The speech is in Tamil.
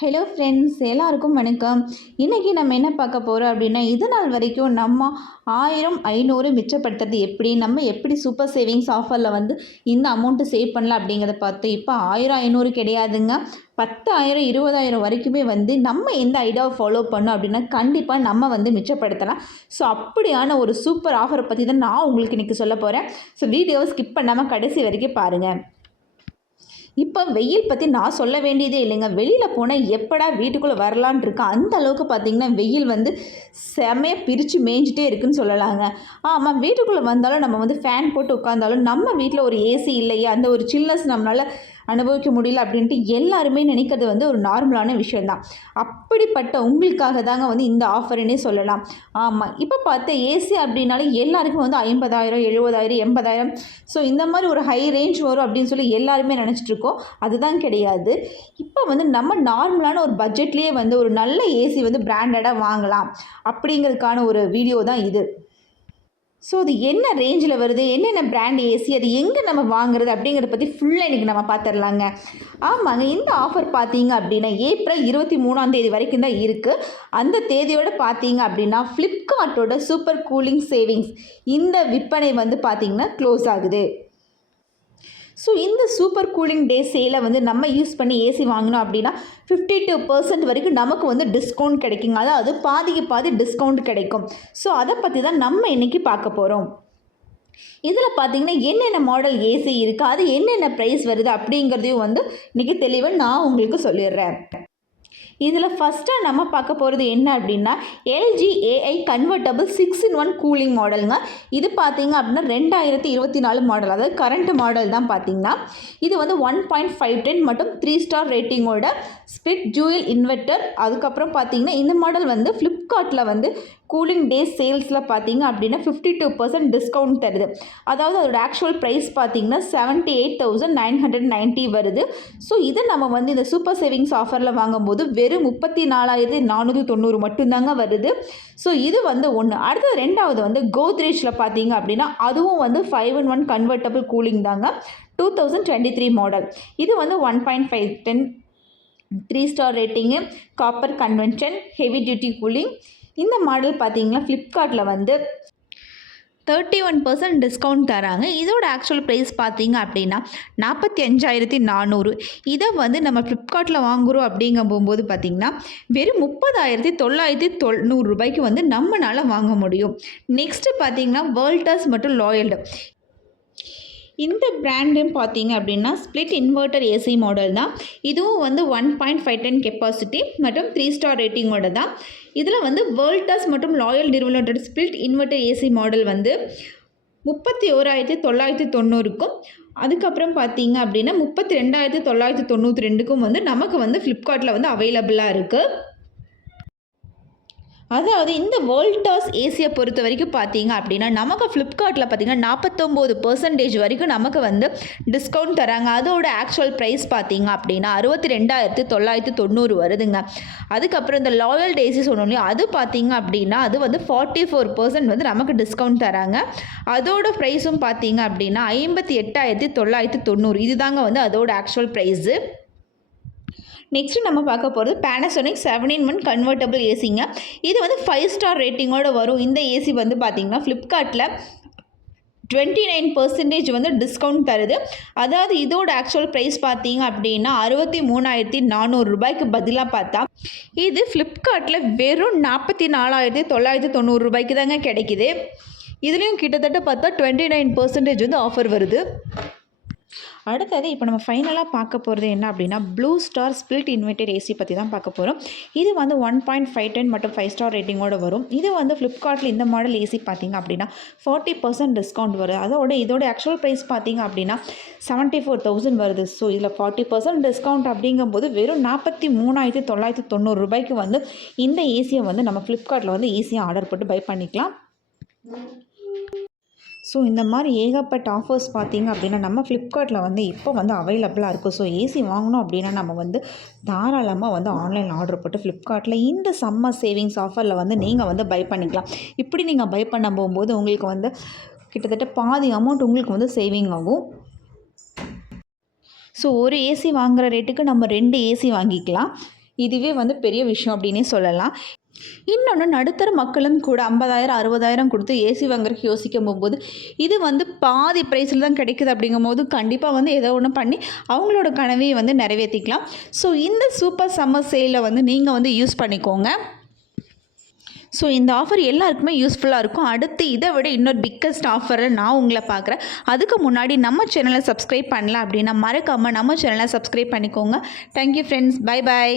ஹலோ ஃப்ரெண்ட்ஸ், எல்லாருக்கும் வணக்கம். இன்றைக்கி நம்ம என்ன பார்க்க போகிறோம் அப்படின்னா, இது நாள் வரைக்கும் நம்ம 1000, 500 மிச்சப்படுத்துறது எப்படி, நம்ம எப்படி சூப்பர் சேவிங்ஸ் ஆஃபரில் வந்து இந்த அமௌண்ட்டு சேவ் பண்ணலாம் அப்படிங்கிறத பார்த்து. இப்போ 1000, 500 கிடையாதுங்க, 10,000, 20,000 வரைக்குமே வந்து நம்ம எந்த ஐடியாவை ஃபாலோ பண்ணோம் அப்படின்னா கண்டிப்பாக நம்ம வந்து மிச்சப்படுத்தலாம். ஸோ அப்படியான ஒரு சூப்பர் ஆஃபரை பற்றி தான் நான் உங்களுக்கு இன்றைக்கி சொல்ல போகிறேன். ஸோ வீடியோவை ஸ்கிப் பண்ணாமல் கடைசி வரைக்கும் பாருங்கள். இப்போ வெயில் பற்றி நான் சொல்ல வேண்டியதே இல்லைங்க. வெளியில் போனால் எப்படா வீட்டுக்குள்ளே வரலான் இருக்கா, அந்த அளவுக்கு பார்த்திங்கன்னா வெயில் வந்து செமையாக பிரித்து மேய்ஞ்சிட்டே இருக்குதுன்னு சொல்லலாங்க. ஆமாம், வீட்டுக்குள்ளே வந்தாலும் நம்ம வந்து ஃபேன் போட்டு உட்காந்தாலும் நம்ம வீட்டில் ஒரு ஏசி இல்லையா, அந்த ஒரு சில்னஸ் நம்மளால் அனுபவிக்க முடியல அப்படின்ட்டு எல்லாருமே நினைக்கிறது வந்து ஒரு நார்மலான விஷயந்தான். அப்படிப்பட்ட உங்களுக்காக தாங்க வந்து இந்த ஆஃபர்னே சொல்லலாம். ஆமாம், இப்போ பார்த்த ஏசி அப்படின்னாலே எல்லாருக்கும் வந்து 50,000, 70,000, 80,000 ஸோ இந்த மாதிரி ஒரு ஹை ரேஞ்ச் வரும் அப்படின்னு சொல்லி எல்லாருமே நினச்சிட்ருக்கோம். அதுதான் கிடையாது. இப்போ வந்து நம்ம நார்மலான ஒரு பட்ஜெட்லேயே வந்து ஒரு நல்ல ஏசி வந்து பிராண்டடாக வாங்கலாம் அப்படிங்கிறதுக்கான ஒரு வீடியோ தான் இது. ஸோ அது என்ன ரேஞ்சில் வருது, என்னென்ன பிராண்ட் ஏசி, அது எங்கே நம்ம வாங்குறது அப்படிங்கிறத பற்றி ஃபுல்லாக இன்றைக்கி நம்ம பார்த்துடலாங்க. ஆமாங்க, இந்த ஆஃபர் பார்த்தீங்க அப்படின்னா ஏப்ரல் 23 வரைக்கும் தான் இருக்குது. அந்த தேதியோடு பார்த்தீங்க அப்படின்னா ஃப்ளிப்கார்ட்டோட சூப்பர் கூலிங் சேவிங்ஸ் இந்த விற்பனை வந்து பார்த்திங்கன்னா க்ளோஸ் ஆகுது. ஸோ இந்த சூப்பர் கூலிங் டே சேலை வந்து நம்ம யூஸ் பண்ணி ஏசி வாங்கினோம் அப்படின்னா 52% வரைக்கும் நமக்கு வந்து டிஸ்கவுண்ட் கிடைக்குங்க. அதாவது பாதிக்கு பாதி டிஸ்கவுண்ட் கிடைக்கும். ஸோ அதை பற்றி தான் நம்ம இன்றைக்கி பார்க்க போகிறோம். இதில் பார்த்திங்கன்னா என்னென்ன மாடல் ஏசி இருக்குது, அது என்னென்ன ப்ரைஸ் வருது அப்படிங்கிறதையும் வந்து இன்றைக்கி தெளிவாக நான் உங்களுக்கு சொல்லிடுறேன். இதில் ஃபஸ்ட்டாக நம்ம பார்க்க போகிறது என்ன அப்படின்னா LG AI convertible 6-in-1 cooling மாடலுங்க. இது பார்த்திங்க அப்படின்னா 2024 மாடல், அதாவது கரண்ட் மாடல் தான். பார்த்திங்கன்னா இது வந்து 1.5 டன் மற்றும் 3 ஸ்டார் ரேட்டிங்கோட ஸ்பிளிட் ஜூயல் இன்வெர்ட்டர். அதுக்கப்புறம் பார்த்திங்கன்னா இந்த மாடல் வந்து ஃப்ளிப்கார்ட்டில் வந்து கூலிங் டே சேல்ஸில் பார்த்திங்க அப்படின்னா 52% டிஸ்கவுண்ட் தருது. அதாவது அதோட ஆக்சுவல் ப்ரைஸ் பார்த்திங்கன்னா 78,990 வருது. ஸோ இதை நம்ம வந்து இந்த சூப்பர் சேவிங்ஸ் ஆஃபரில் வாங்கும்போது வெறும் 34,490 மட்டும்தாங்க வருது. ஸோ இது வந்து ஒன்று. அடுத்தது ரெண்டாவது வந்து கோத்ரேஜில் பார்த்திங்க அப்படின்னா அதுவும் வந்து 5-in-1 கன்வெர்ட்டபிள் கூலிங் தாங்க. 2023 மாடல். இது வந்து 1.5 ton 3 star rating, copper convention, heavy duty cooling. இந்த மாடல் பார்த்திங்கன்னா ஃப்ளிப்கார்ட்டில் வந்து 31% டிஸ்கவுண்ட் தராங்க. இதோட ஆக்சுவல் ப்ரைஸ் பார்த்திங்க அப்படின்னா 45,400. இதை வந்து நம்ம ஃப்ளிப்கார்ட்டில் வாங்குகிறோம் அப்படிங்கும் போகும்போது பார்த்திங்கன்னா வெறும் 30,990 ரூபாய்க்கு வந்து நம்மளால் வாங்க முடியும். நெக்ஸ்ட்டு பார்த்திங்கன்னா வேர்ல்டாஸ் மற்றும் லாயல்டு. இந்த பிராண்டும் பார்த்தீங்க அப்படின்னா ஸ்ப்ளிட் இன்வெர்ட்டர் ஏசி மாடல் தான். இதுவும் வந்து 1.5 டன் கெப்பாசிட்டி மற்றும் 3 ஸ்டார் ரேட்டிங்கோட தான். இதில் வந்து வேர்ல்டாஸ் மற்றும் லாயல் நிறுவனத்தோட ஸ்ப்ளிட் இன்வெர்ட்டர் ஏசி மாடல் வந்து 31,990க்கும் அதுக்கப்புறம் பார்த்தீங்க அப்படின்னா 32,992க்கும் வந்து நமக்கு வந்து ஃப்ளிப்கார்ட்டில் வந்து அவைலபிளாக இருக்குது. அதாவது இந்த வோல்டாஸ் ஏசியை பொறுத்த வரைக்கும் பார்த்தீங்க அப்படின்னா நமக்கு ஃப்ளிப்கார்ட்டில் பார்த்திங்கன்னா 49% வரைக்கும் நமக்கு வந்து டிஸ்கவுண்ட் தராங்க. அதோட ஆக்சுவல் ப்ரைஸ் பார்த்திங்க அப்படின்னா 62,990 வருதுங்க. அதுக்கப்புறம் இந்த லாயல் ஏசி சொன்னோம், அது பார்த்திங்க அப்படின்னா அது வந்து 44% வந்து நமக்கு டிஸ்கவுண்ட் தராங்க. அதோட ப்ரைஸும் பார்த்திங்க அப்படின்னா 58,990. இதுதாங்க வந்து அதோட ஆக்சுவல் ப்ரைஸு. நெக்ஸ்ட்டு நம்ம பார்க்க போகிறது பேனாசோனிக் 7-in-1 கன்வெர்ட்டபிள் ஏசிங்க. இது வந்து 5 ஸ்டார் ரேட்டிங்கோடு வரும். இந்த ஏசி வந்து பார்த்திங்கன்னா ஃப்ளிப்கார்ட்டில் 29% வந்து டிஸ்கவுண்ட் தருது. அதாவது இதோட ஆக்சுவல் ப்ரைஸ் பார்த்தீங்க அப்படின்னா 63,400 ரூபாய்க்கு பதிலாக பார்த்தா இது ஃப்ளிப்கார்ட்டில் வெறும் 44,990 ரூபாய்க்கு தாங்க கிடைக்கிது. இதுலேயும் கிட்டத்தட்ட பார்த்தா 29% வந்து ஆஃபர் வருது. அடுத்தது இப்போ நம்ம ஃபைனலாக பார்க்க போகிறது என்ன அப்படின்னா blue star split inverter AC பற்றி தான் பார்க்க போகிறோம். இது வந்து 1.5 டன் மற்றும் 5 ஸ்டார் ரேட்டிங்கோடு வரும். இது வந்து ஃப்ளிப்கார்ட்டில் இந்த மாடல் ஏசி பார்த்திங்க அப்படின்னா 40% டிஸ்கவுண்ட் வருது. இதோட ஆக்சுவல் ப்ரைஸ் பார்த்திங்க அப்படின்னா 74,000 வருது. ஸோ இதில் 40% டிஸ்கவுண்ட் அப்படிங்கும்போது வெறும் 43,990 ரூபாய்க்கு வந்து இந்த ஏசியை வந்து நம்ம ஃப்ளிப்கார்ட்டில் வந்து ஈஸியாக ஆர்டர் போட்டு பை பண்ணிக்கலாம். ஸோ இந்த மாதிரி ஏகப்பட்ட ஆஃபர்ஸ் பார்த்திங்க அப்படின்னா நம்ம ஃப்ளிப்கார்ட்டில் வந்து இப்போ வந்து அவைலபிளாக இருக்கும். ஸோ ஏசி வாங்கணும் அப்படின்னா நம்ம வந்து தாராளமாக வந்து ஆன்லைனில் ஆர்டர் போட்டு ஃப்ளிப்கார்ட்டில் இந்த சம்மர் சேவிங்ஸ் ஆஃபரில் வந்து நீங்கள் வந்து பை பண்ணிக்கலாம். இப்படி நீங்கள் பை பண்ண போகும்போது உங்களுக்கு வந்து கிட்டத்தட்ட பாதி அமௌண்ட் உங்களுக்கு வந்து சேவிங் ஆகும். ஸோ ஒரு ஏசி வாங்குகிற ரேட்டுக்கு நம்ம 2 ஏசி வாங்கிக்கலாம். இதுவே வந்து பெரிய விஷயம் அப்படின்னே சொல்லலாம். இன்னொன்று நடுத்தர மக்களும் கூட 50,000 60,000 கொடுத்து ஏசி வாங்குறதுக்கு யோசிக்கும் போகும்போது இது வந்து பாதி ப்ரைஸில் தான் கிடைக்குது அப்படிங்கும்போது கண்டிப்பாக வந்து ஏதோ ஒன்று பண்ணி அவங்களோட கனவையை வந்து நிறைவேற்றிக்கலாம். ஸோ இந்த சூப்பர் சம்மர் சேலை வந்து நீங்கள் வந்து யூஸ் பண்ணிக்கோங்க. ஸோ இந்த ஆஃபர் எல்லாருக்குமே யூஸ்ஃபுல்லாக இருக்கும். அடுத்து இதை விட இன்னொரு பிக்கஸ்ட் ஆஃபரில் நான் உங்களை பார்க்குறேன். அதுக்கு முன்னாடி நம்ம சேனலை சப்ஸ்கிரைப் பண்ணல அப்படின்னா மறக்காமல் நம்ம சேனலை சப்ஸ்கிரைப் பண்ணிக்கோங்க. Thank you friends. Bye bye.